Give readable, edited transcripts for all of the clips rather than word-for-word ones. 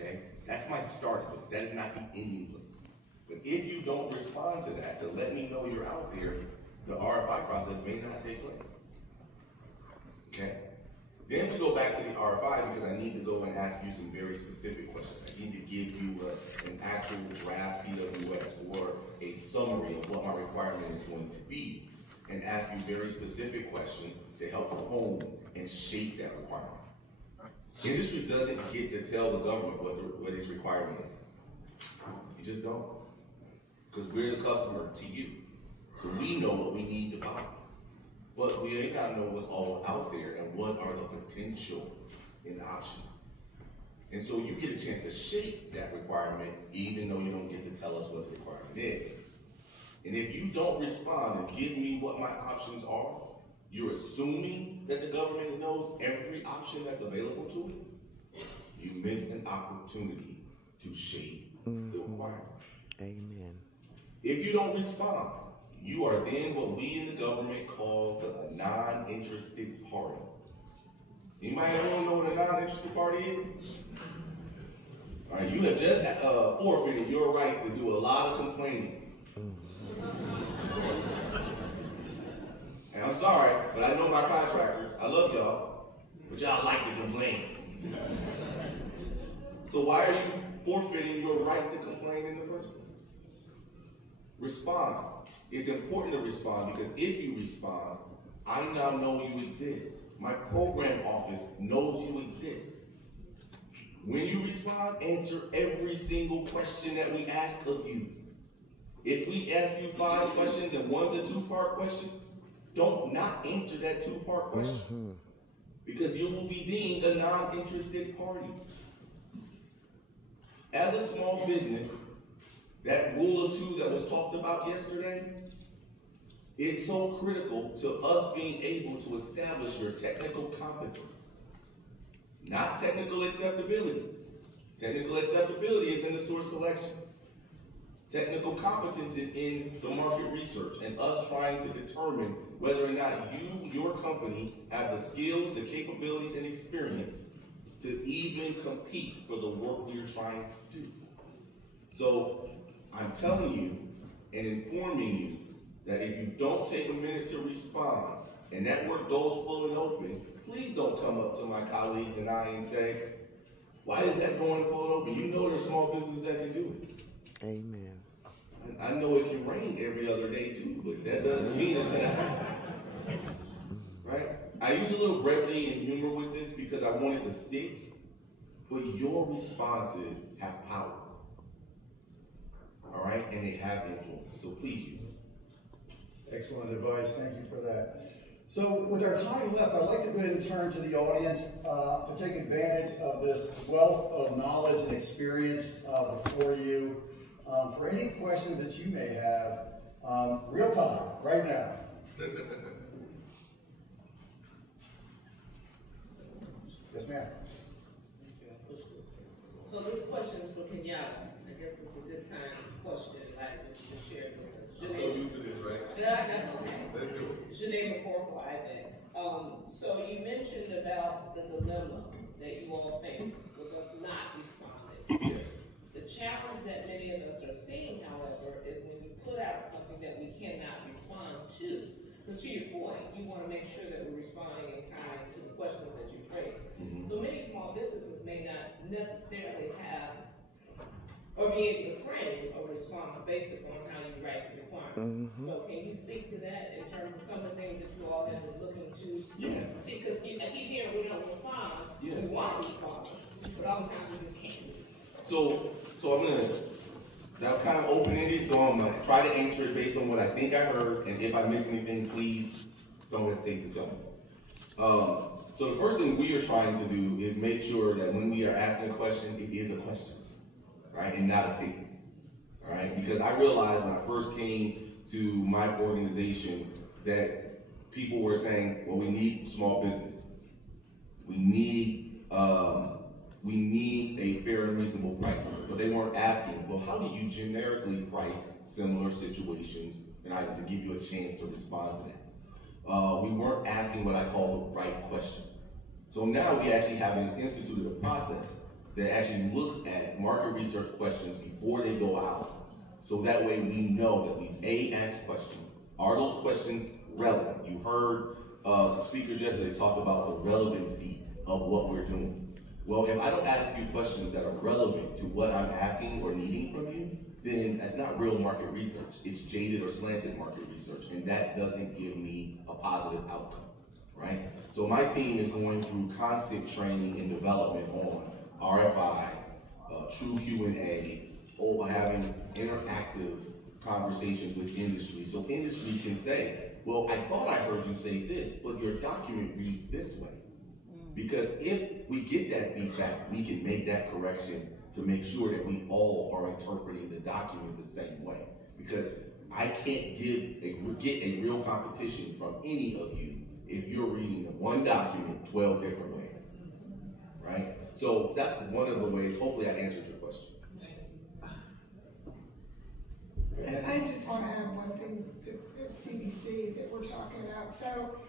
okay? That's my starting place. That is not the ending place. But if you don't respond to that, to let me know you're out there, the RFI process may not take place, okay? Then we go back to the RFI because I need to go and ask you some very specific questions. I need to give you an actual draft PWS or a summary of what my requirement is going to be and ask you very specific questions to help hone and shape that requirement. Industry doesn't get to tell the government what its requirement is. You just don't. Because we're the customer to you. So we know what we need to buy. But we ain't gotta know what's all out there and what are the potential and options. And so you get a chance to shape that requirement even though you don't get to tell us what the requirement is. And if you don't respond and give me what my options are, you're assuming that the government knows every option that's available to it. You missed an opportunity to shape the requirement. Amen. If you don't respond, you are then what we in the government call the non-interested party. Anybody ever know what a non-interested party is? All right, you have just forfeited your right to do a lot of complaining. And I'm sorry, but I know my contractors. I love y'all, but y'all like to complain. So why are you forfeiting your right to complain in the first place? Respond. It's important to respond because if you respond, I now know you exist. My program office knows you exist. When you respond, answer every single question that we ask of you. If we ask you 5 questions and one's a 2-part question, don't not answer that 2-part question because you will be deemed a non-interested party. As a small business, that rule of 2 that was talked about yesterday is so critical to us being able to establish your technical competence, not technical acceptability. Technical acceptability is in the source selection. Technical competence is in the market research and us trying to determine whether or not you, your company, have the skills, the capabilities, and experience to even compete for the work we're trying to do. So I'm telling you and informing you that if you don't take a minute to respond and that work goes full and open, please don't come up to my colleagues and I and say, why is that going full and open? You know there's small businesses that can do it. Amen. I know it can rain every other day too, but that doesn't mean it's gonna happen. Right? I use a little brevity and humor with this because I want it to stick, but your responses have power. All right? And they have influence. So please use it. Excellent advice. Thank you for that. So with our time left, I'd like to go ahead and turn to the audience to take advantage of this wealth of knowledge and experience before you. For any questions that you may have, real time, right now. Yes, ma'am. So this question is for Kenyatta. I guess it's a good time question, like to share with us. I'm so used to this, right? Yeah, okay. Let's do it. Janae McCorkle, IBEX. So you mentioned about the dilemma that you all face with us not responding. Yes. The challenge that many of us are seeing, however, is when we put out something that we cannot respond to. Because to your point, you want to make sure that we're responding in kind to the questions that you raised. So many small businesses may not necessarily have or be able to frame a response based upon how you write the requirement. So can you speak to that in terms of some of the things that you all have been looking to? Yeah. See, because I keep hearing we don't respond, we want to respond, but oftentimes we just can't. So I'm gonna, that was kind of open-ended, so I'm gonna try to answer it based on what I think I heard, and if I miss anything, please don't hesitate to tell me. So the first thing we are trying to do is make sure that when we are asking a question, it is a question, right, and not a statement, all right? Because I realized when I first came to my organization that people were saying, well, we need small business. We need a fair and reasonable price. But they weren't asking, well, how do you generically price similar situations and items to give you a chance to respond to that? We weren't asking what I call the right questions. So now we actually have instituted a process that actually looks at market research questions before they go out. So that way we know that we ask questions. Are those questions relevant? You heard some speakers yesterday talk about the relevancy of what we're doing. Well, if I don't ask you questions that are relevant to what I'm asking or needing from you, then that's not real market research. It's jaded or slanted market research, and that doesn't give me a positive outcome, right? So my team is going through constant training and development on RFIs, true Q&A, or having interactive conversations with industry. So industry can say, well, I thought I heard you say this, but your document reads this way. Because if we get that feedback, we can make that correction to make sure that we all are interpreting the document the same way. Because I can't get a real competition from any of you if you're reading one document 12 different ways, right? So that's one of the ways, hopefully I answered your question. I just want to add one thing to CBC that we're talking about. So,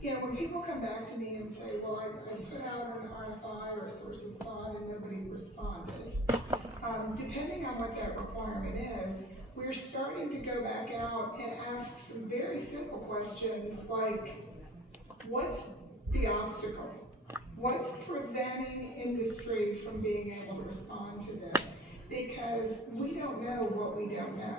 you know, when people come back to me and say, well, I put out an RFI or sources saw it and nobody responded, depending on what that requirement is, we're starting to go back out and ask some very simple questions like, what's the obstacle? What's preventing industry from being able to respond to this? Because we don't know what we don't know.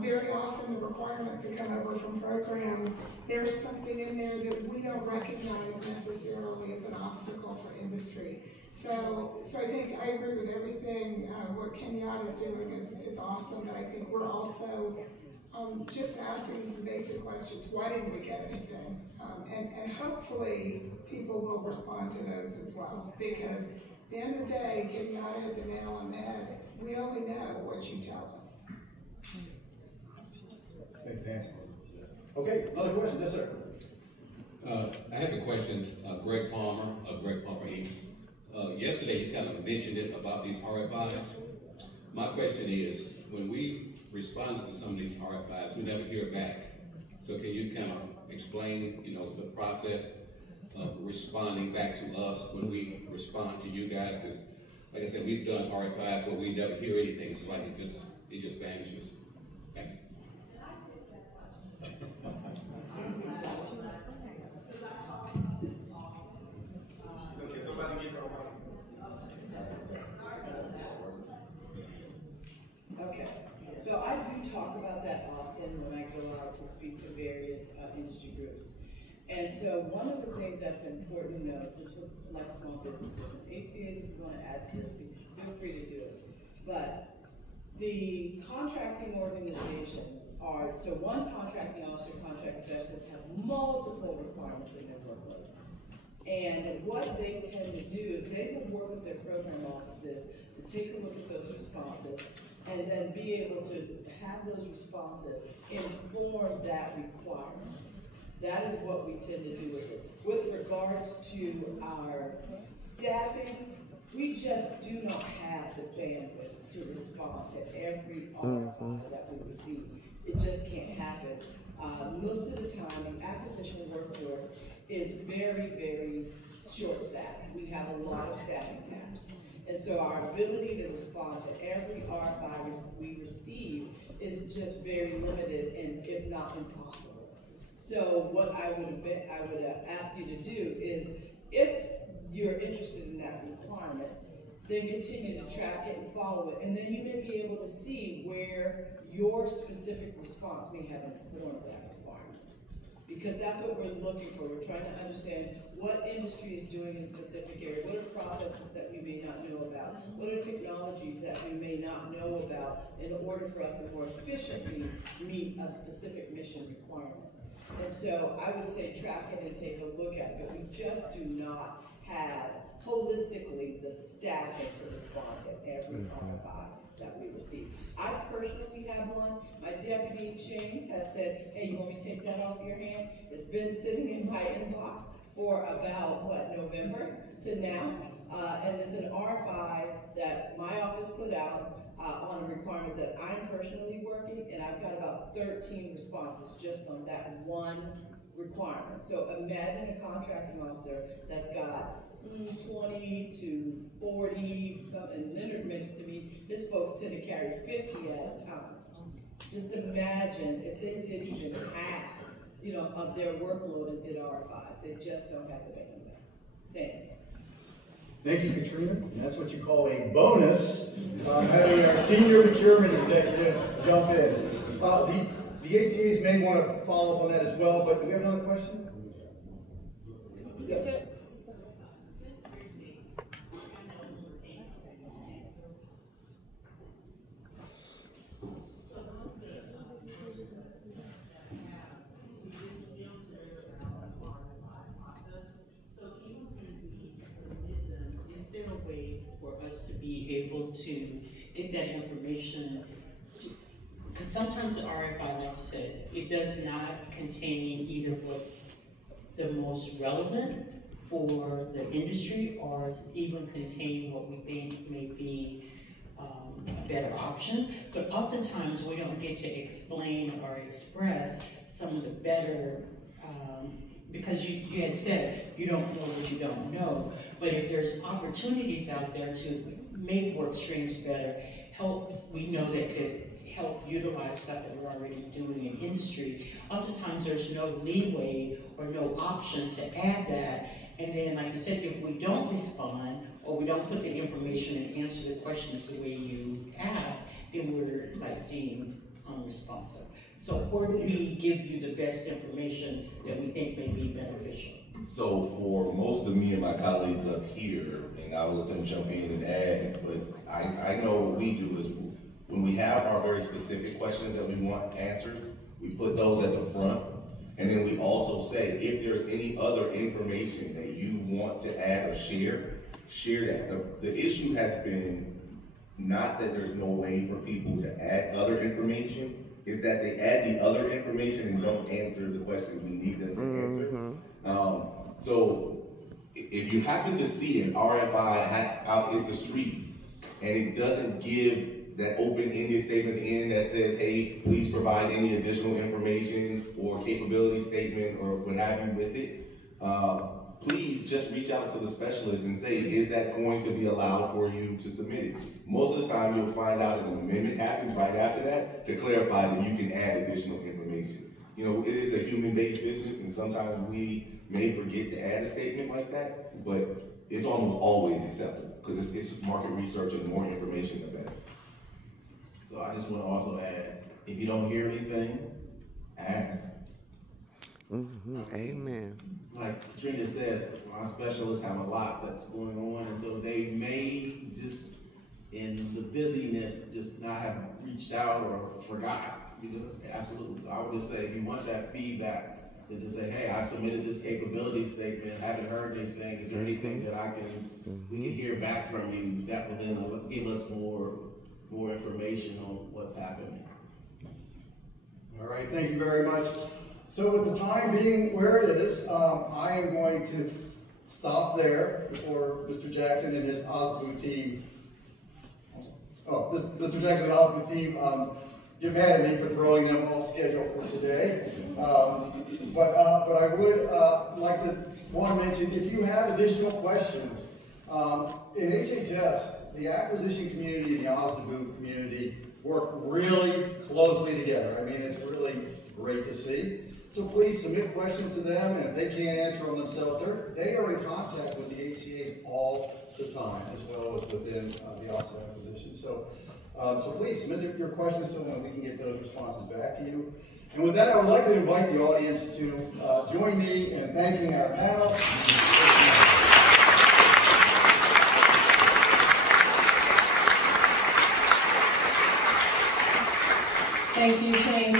Very often the requirements that come over from program, there's something in there that we don't recognize necessarily as an obstacle for industry. So I think I agree with everything. What Kenyatta is doing is awesome, but I think we're also just asking some basic questions. Why didn't we get anything? And hopefully people will respond to those as well, because at the end of the day, Kenyatta hit the nail on the head. We only know what you tell us. Fantastic. Okay, another question, yes, sir. I have a question, Greg Palmer of Greg Palmer Inc. Yesterday you kind of mentioned it about these RFIs. My question is, when we respond to some of these RFIs, we never hear back. So can you kind of explain, you know, the process of responding back to us when we respond to you guys? Because, like I said, we've done RFIs where we never hear anything. It's like it just vanishes. Thanks. Okay, so I do talk about that often when I go out to speak to various industry groups. And so one of the things that's important to know, just with like small businesses, and HCAs, if you want to add to this, feel free to do it. But the contracting organizations are, so one contracting officer, contract specialist have multiple requirements in their workload. And what they tend to do is they will work with their program offices to take a look at those responses and then be able to have those responses inform that requirement. That is what we tend to do with it. With regards to our staffing, we just do not have the bandwidth to respond to every RFI that we receive. It just can't happen. Most of the time, the acquisition workforce is very, very short-staffed. We have a lot of staffing gaps. And so our ability to respond to every RFI we receive is just very limited and if not impossible. So what I would ask you to do is, if you're interested in that requirement, then continue to track it and follow it. And then you may be able to see where your specific response may have informed that requirement. Because that's what we're looking for. We're trying to understand what industry is doing in a specific area, what are processes that we may not know about, what are technologies that we may not know about in order for us to more efficiently meet a specific mission requirement. And so I would say track it and take a look at it, but we just do not have holistically the staffing to respond to every RFI that we receive. I personally have one. My deputy, Shane, has said, hey, you want me to take that off your hand? It's been sitting in my inbox for about, November to now. And it's an RFI that my office put out on a requirement that I'm personally working, and I've got about 13 responses just on that one requirement. So imagine a contracting officer that's got 20 to 40, and Leonard mentioned to me, his folks tend to carry 50 at a time. Just imagine if they did even half, of their workload and did RFIs, they just don't have the bandwidth. Thanks. Thank you, Katrina. And that's what you call a bonus. Having our senior procurement executive jump in. The ATAs may want to follow up on that as well, but do we have another question? Yes. Able to get that information, because sometimes the RFI, like you said, it does not contain either what's the most relevant for the industry or even contain what we think may be a better option. But oftentimes we don't get to explain or express some of the better, because you had said you don't know what you don't know. But if there's opportunities out there to make work streams better, we know that could help utilize stuff that we're already doing in industry. Oftentimes there's no leeway or no option to add that. And then, like you said, if we don't respond or we don't put the information and answer the questions the way you ask, then we're like deemed unresponsive. So where do we give you the best information that we think may be beneficial? So for most of me and my colleagues up here, and I'll let them jump in and add, but I know what we do is when we have our very specific questions that we want answered, we put those at the front. And then we also say, if there's any other information that you want to add or share that. The issue has been not that there's no way for people to add other information, is that they add the other information and don't answer the questions we need them to answer. So if you happen to see an RFI out in the street and it doesn't give that open-ended statement at the end that says, hey, please provide any additional information or capability statement or what have you with it, please just reach out to the specialist and say, is that going to be allowed for you to submit it? Most of the time you'll find out an amendment happens right after that to clarify that you can add additional information. You know, it is a human-based business and sometimes we may forget to add a statement like that, but it's almost always acceptable because it's market research and the more information the better. So I just want to also add, if you don't hear anything, ask. Amen. Like Katrina said, our specialists have a lot that's going on, and so they may just, in the busyness, just not have reached out or forgot. Absolutely. So I would just say, if you want that feedback, then just say, hey, I submitted this capability statement, haven't heard anything. Is there anything that we can hear back from you that will then give us more information on what's happening? All right, thank you very much. So with the time being where it is, I am going to stop there before Mr. Jackson and his OSBU team, Mr. Jackson and OSBU team get mad at me for throwing them off schedule for today. But I would like to want to mention, if you have additional questions, in HHS, the acquisition community and the OSBU community work really closely together. I mean, it's really great to see. So please submit questions to them, and if they can't answer them themselves, they are in contact with the HCAs all the time, as well as within the Office of Acquisition. So please submit your questions to them, and we can get those responses back to you. And with that, I would like to invite the audience to join me in thanking our panel. Thank you, Shane.